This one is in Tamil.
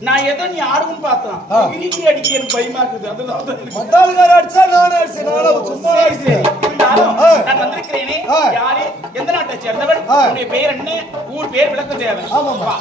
நான் ஏதோ நீ ஆடுன்னு பார்த்தேன் கிரிக்கி அடிக்க எனக்கு பயமா இருக்குது அதுதான் மத்தாள்கார அடிச்சா நான் அடிச்சேன் நானும் சும்மா அடிச்சேன் இருந்தாலும் நான் வந்திருக்கிறேனே யாரு எந்த நாட்டை சேர்ந்தவள் உன்னுடைய பெயர் என்ன ஊர் பேர் விளக்க தேவை ஆமாம்மா